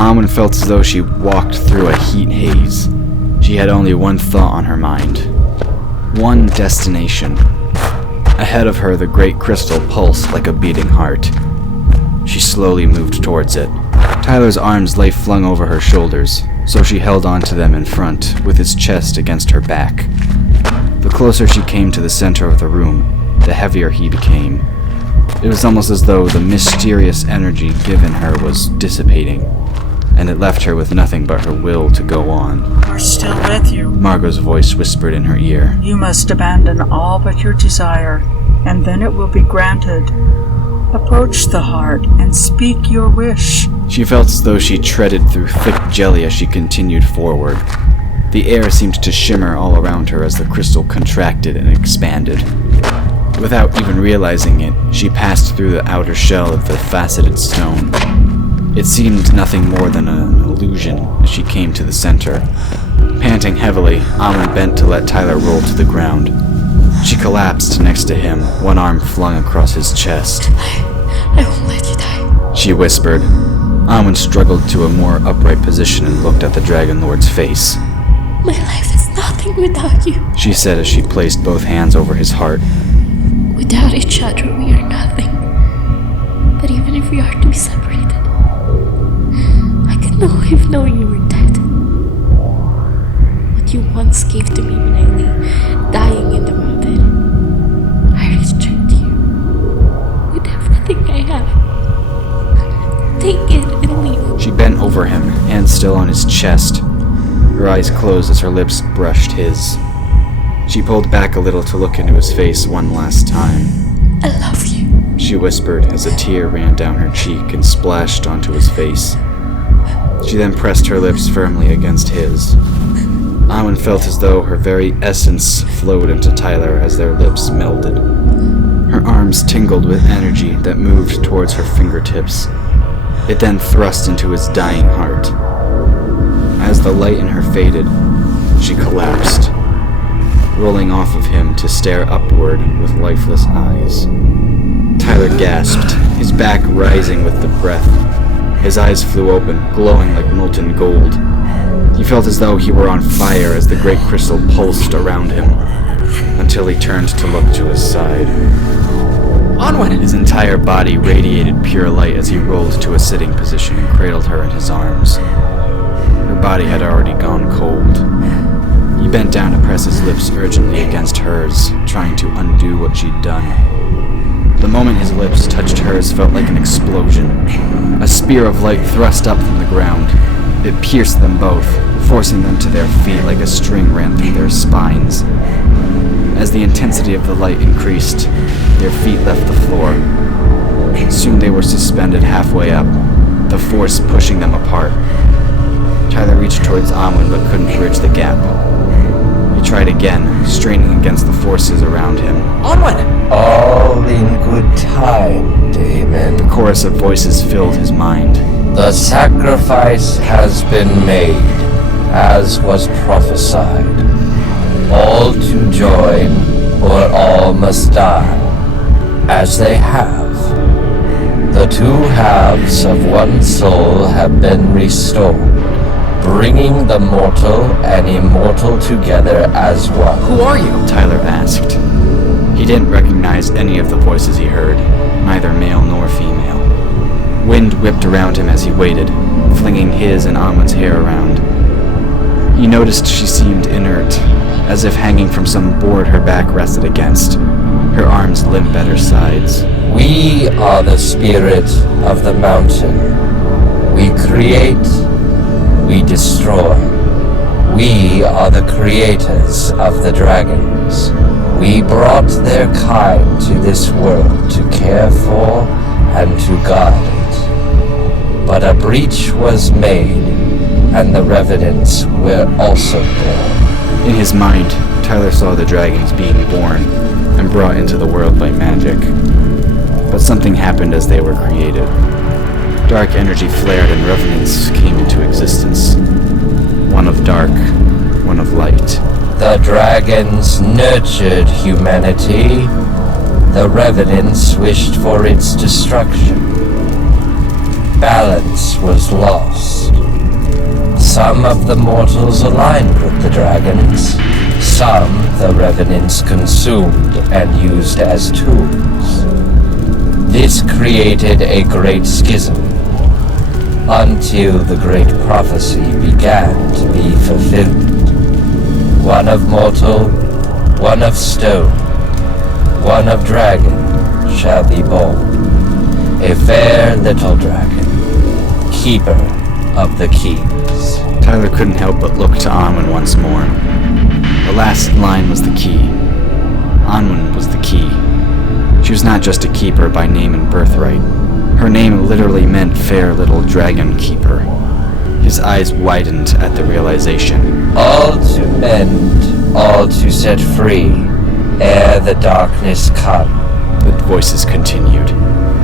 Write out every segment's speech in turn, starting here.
Anwen felt as though she walked through a heat haze. She had only one thought on her mind. One destination. Ahead of her, the great crystal pulsed like a beating heart. She slowly moved towards it. Tyler's arms lay flung over her shoulders, so she held on to them in front, with his chest against her back. The closer she came to the center of the room, the heavier he became. It was almost as though the mysterious energy given her was dissipating, and it left her with nothing but her will to go on. We're still with you, Margo's voice whispered in her ear. You must abandon all but your desire, and then it will be granted. Approach the heart and speak your wish. She felt as though she treaded through thick jelly as she continued forward. The air seemed to shimmer all around her as the crystal contracted and expanded. Without even realizing it, she passed through the outer shell of the faceted stone. It seemed nothing more than an illusion as she came to the center. Panting heavily, Anwen bent to let Tyler roll to the ground. She collapsed next to him, one arm flung across his chest. I won't let you die, she whispered. Anwen struggled to a more upright position and looked at the Dragon Lord's face. My life is nothing without you, she said as she placed both hands over his heart. Without each other, we are nothing. But even if we are to be separated, I could not live knowing you were dead. What you once gave to me when I lay dying in the mountain, I return to you with everything I have. Take it and leave. She bent over him, hands still on his chest. Her eyes closed as her lips brushed his. She pulled back a little to look into his face one last time. I love you, she whispered as a tear ran down her cheek and splashed onto his face. She then pressed her lips firmly against his. Anwen felt as though her very essence flowed into Tyler as their lips melded. Her arms tingled with energy that moved towards her fingertips. It then thrust into his dying heart. As the light in her faded, she collapsed, rolling off of him to stare upward with lifeless eyes. Tyler gasped, his back rising with the breath. His eyes flew open, glowing like molten gold. He felt as though he were on fire as the great crystal pulsed around him, until he turned to look to his side. Anwen! His entire body radiated pure light as he rolled to a sitting position and cradled her in his arms. Her body had already gone cold. He bent down to press his lips urgently against hers, trying to undo what she'd done. The moment his lips touched hers felt like an explosion. A spear of light thrust up from the ground. It pierced them both, forcing them to their feet like a string ran through their spines. As the intensity of the light increased, their feet left the floor. Soon they were suspended halfway up, the force pushing them apart. Tyler reached towards Anwen but couldn't bridge the gap. He tried again, straining against the forces around him. Anwen! All in good time, Damon. The chorus of voices filled his mind. The sacrifice has been made, as was prophesied. All to join, or all must die, as they have. The two halves of one soul have been restored, bringing the mortal and immortal together as one. Who are you? Tyler asked. He didn't recognize any of the voices he heard, neither male nor female. Wind whipped around him as he waited, flinging his and Anwen's hair around. He noticed she seemed inert, as if hanging from some board her back rested against, her arms limp at her sides. We are the spirit of the mountain. We create, we destroy. We are the creators of the dragons. We brought their kind to this world to care for and to guard it. But a breach was made, and the revenants were also born. In his mind, Tyler saw the dragons being born and brought into the world by magic. But something happened as they were created. Dark energy flared and revenants came into existence. One of dark, one of light. The dragons nurtured humanity. The revenants wished for its destruction. Balance was lost. Some of the mortals aligned with the dragons, some the revenants consumed and used as tools. This created a great schism, until the great prophecy began to be fulfilled. One of mortal, one of stone, one of dragon shall be born. A fair little dragon, keeper of the keys. Tyler couldn't help but look to Anwen once more. The last line was the key. Anwen was the key. She was not just a keeper by name and birthright. Her name literally meant fair little dragon keeper. His eyes widened at the realization. All to mend, all to set free, ere the darkness come. The voices continued.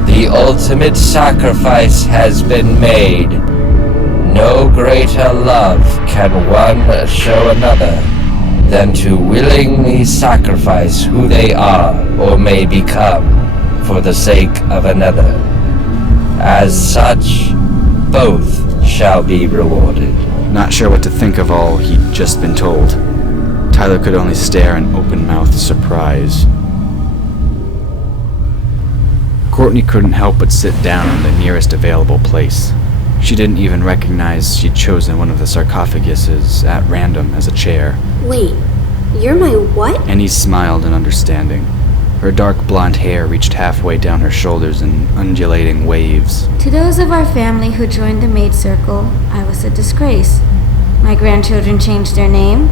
The ultimate sacrifice has been made. No greater love can one show another than to willingly sacrifice who they are or may become for the sake of another. As such, both shall be rewarded. Not sure what to think of all he'd just been told. Tyler could only stare in open-mouthed surprise. Courtney couldn't help but sit down in the nearest available place. She didn't even recognize she'd chosen one of the sarcophaguses at random as a chair. Wait, you're my what? Anise smiled in understanding. Her dark blonde hair reached halfway down her shoulders in undulating waves. To those of our family who joined the maid circle, I was a disgrace. My grandchildren changed their name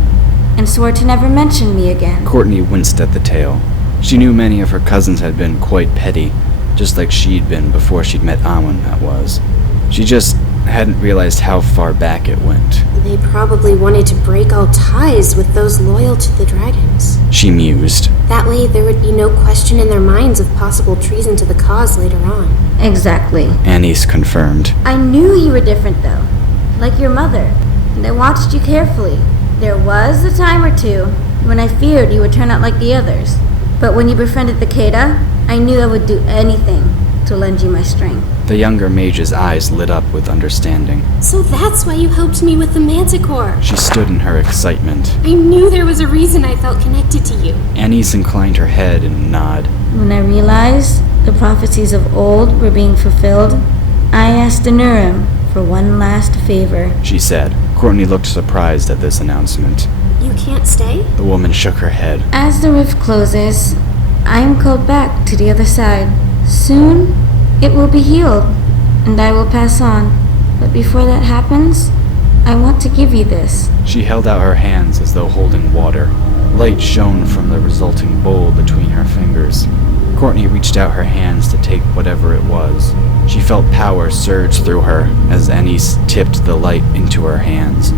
and swore to never mention me again. Courtney winced at the tale. She knew many of her cousins had been quite petty, just like she'd been before she'd met Anwen, that was. She just hadn't realized how far back it went. They probably wanted to break all ties with those loyal to the dragons. She mused. That way there would be no question in their minds of possible treason to the cause later on. Exactly. Anise confirmed. I knew you were different, though. Like your mother. And I watched you carefully. There was a time or two when I feared you would turn out like the others. But when you befriended the Keda, I knew I would do anything to lend you my strength. The younger mage's eyes lit up with understanding. So that's why you helped me with the manticore. She stood in her excitement. I knew there was a reason I felt connected to you. Anise inclined her head in a nod. When I realized the prophecies of old were being fulfilled, I asked Anurim for one last favor, she said. Courtney looked surprised at this announcement. You can't stay? The woman shook her head. As the rift closes, I am called back to the other side. Soon, it will be healed, and I will pass on. But before that happens, I want to give you this. She held out her hands as though holding water. Light shone from the resulting bowl between her fingers. Courtney reached out her hands to take whatever it was. She felt power surge through her as Anise tipped the light into her hands.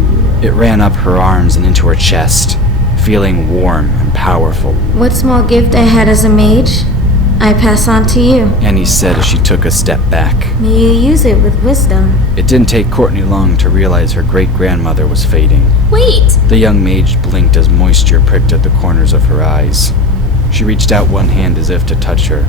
It ran up her arms and into her chest, feeling warm and powerful. What small gift I had as a mage, I pass on to you. Anise said as she took a step back. May you use it with wisdom. It didn't take Courtney long to realize her great-grandmother was fading. Wait! The young mage blinked as moisture pricked at the corners of her eyes. She reached out one hand as if to touch her,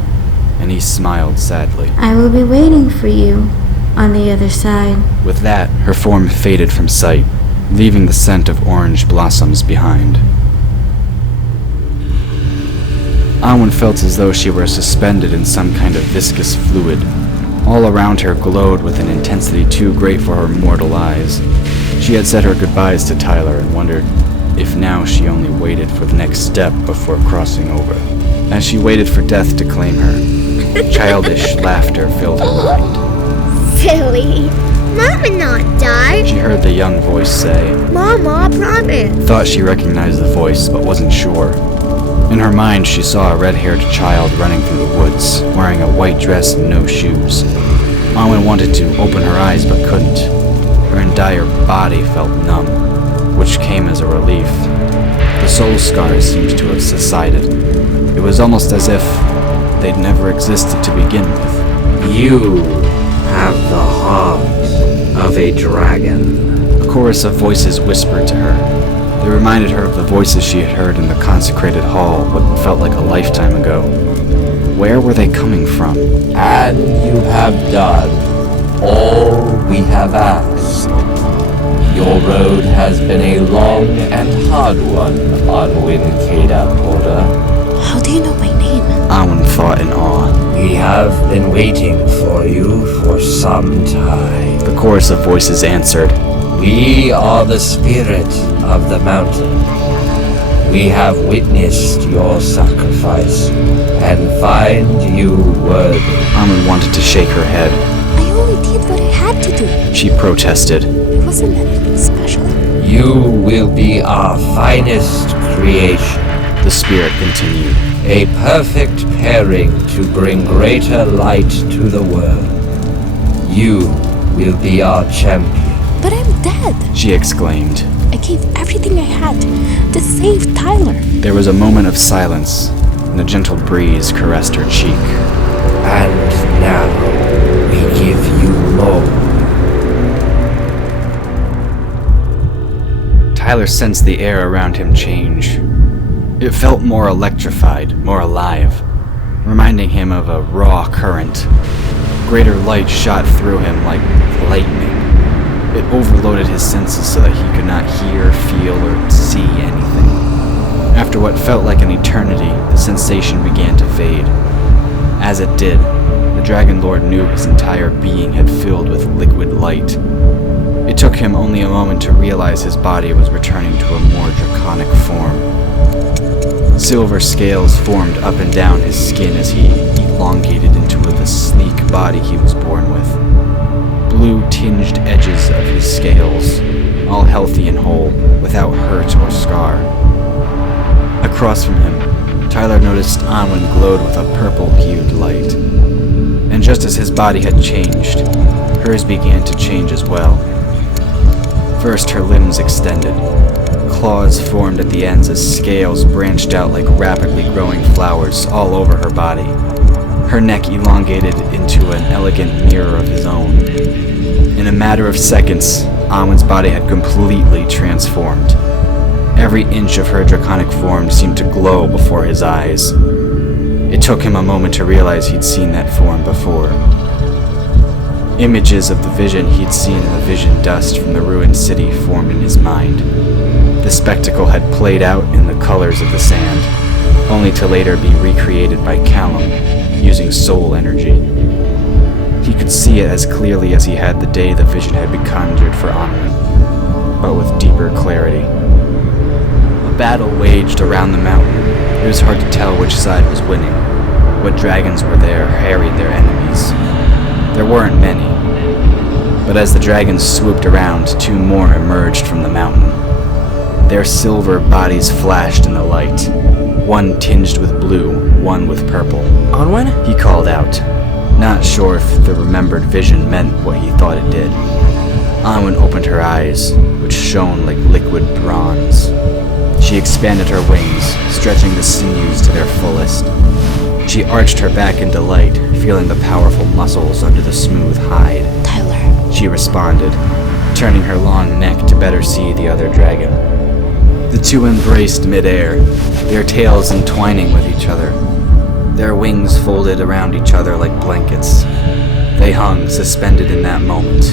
and he smiled sadly. I will be waiting for you on the other side. With that, her form faded from sight, leaving the scent of orange blossoms behind. Anwen felt as though she were suspended in some kind of viscous fluid. All around her glowed with an intensity too great for her mortal eyes. She had said her goodbyes to Tyler and wondered if now she only waited for the next step before crossing over. As she waited for death to claim her, childish laughter filled her mind. Silly. Mama not die. She heard the young voice say. Mama, promise. Thought she recognized the voice, but wasn't sure. In her mind, she saw a red-haired child running through the woods, wearing a white dress and no shoes. Anwen wanted to open her eyes, but couldn't. Her entire body felt numb, which came as a relief. The soul scars seemed to have subsided. It was almost as if they'd never existed to begin with. You have the heart of a dragon. A chorus of voices whispered to her. They reminded her of the voices she had heard in the consecrated hall what felt like a lifetime ago. Where were they coming from? And you have done all we we have asked. Your road has been a long and hard one, Anwen Porter. How do you know my name? Anwen thought in awe. We have been waiting for you for some time. The chorus of voices answered. We are the spirit of the mountain. We have witnessed your sacrifice and find you worthy. Anwen wanted to shake her head. I only did what I had to do. She protested. It wasn't anything special. You will be our finest creation. The spirit continued. A perfect pairing to bring greater light to the world. You will be our champion. But I'm dead. She exclaimed. I gave everything I had to save Tyler. There was a moment of silence, and a gentle breeze caressed her cheek. And now we give you more. Tyler sensed the air around him change. It felt more electrified, more alive, reminding him of a raw current. Greater light shot through him like lightning. It overloaded his senses so that he could not hear, feel, or see anything. After what felt like an eternity, the sensation began to fade. As it did, the Dragon Lord knew his entire being had filled with liquid light. It took him only a moment to realize his body was returning to a more draconic form. Silver scales formed up and down his skin as he elongated into the sleek body he was born with. Blue-tinged edges of his scales, all healthy and whole, without hurt or scar. Across from him, Tyler noticed Anwen glowed with a purple-hued light. And just as his body had changed, hers began to change as well. First, her limbs extended. Claws formed at the ends as scales branched out like rapidly growing flowers all over her body. Her neck elongated into an elegant mirror of his own. In a matter of seconds, Anwen's body had completely transformed. Every inch of her draconic form seemed to glow before his eyes. It took him a moment to realize he'd seen that form before. Images of the vision he'd seen in the vision dust from the ruined city formed in his mind. The spectacle had played out in the colors of the sand, only to later be recreated by Callum, using soul energy. He could see it as clearly as he had the day the vision had been conjured for Anwen, but with deeper clarity. A battle waged around the mountain. It was hard to tell which side was winning. What dragons were there harried their enemies. There weren't many, but as the dragons swooped around, two more emerged from the mountain. Their silver bodies flashed in the light, one tinged with blue, one with purple. Anwen? He called out, not sure if the remembered vision meant what he thought it did. Anwen opened her eyes, which shone like liquid bronze. She expanded her wings, stretching the sinews to their fullest. She arched her back in delight, feeling the powerful muscles under the smooth hide. Tyler. She responded, turning her long neck to better see the other dragon. The two embraced midair, their tails entwining with each other. Their wings folded around each other like blankets. They hung suspended in that moment,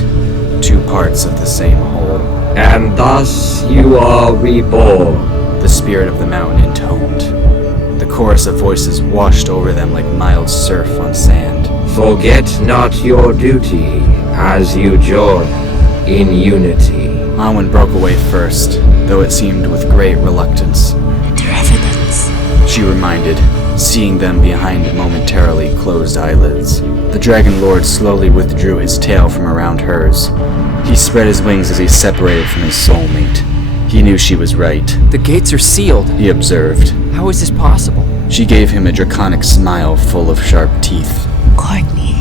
two parts of the same whole. And thus you are reborn. The spirit of the mountain intoned. The chorus of voices washed over them like mild surf on sand. Forget not your duty as you join in unity. Anwen broke away first, though it seemed with great reluctance. Their evidence. She reminded, seeing them behind momentarily closed eyelids. The Dragon Lord slowly withdrew his tail from around hers. He spread his wings as he separated from his soulmate. He knew she was right, The gates are sealed. he observed. How is this possible? She gave him a draconic smile full of sharp teeth. Courtney.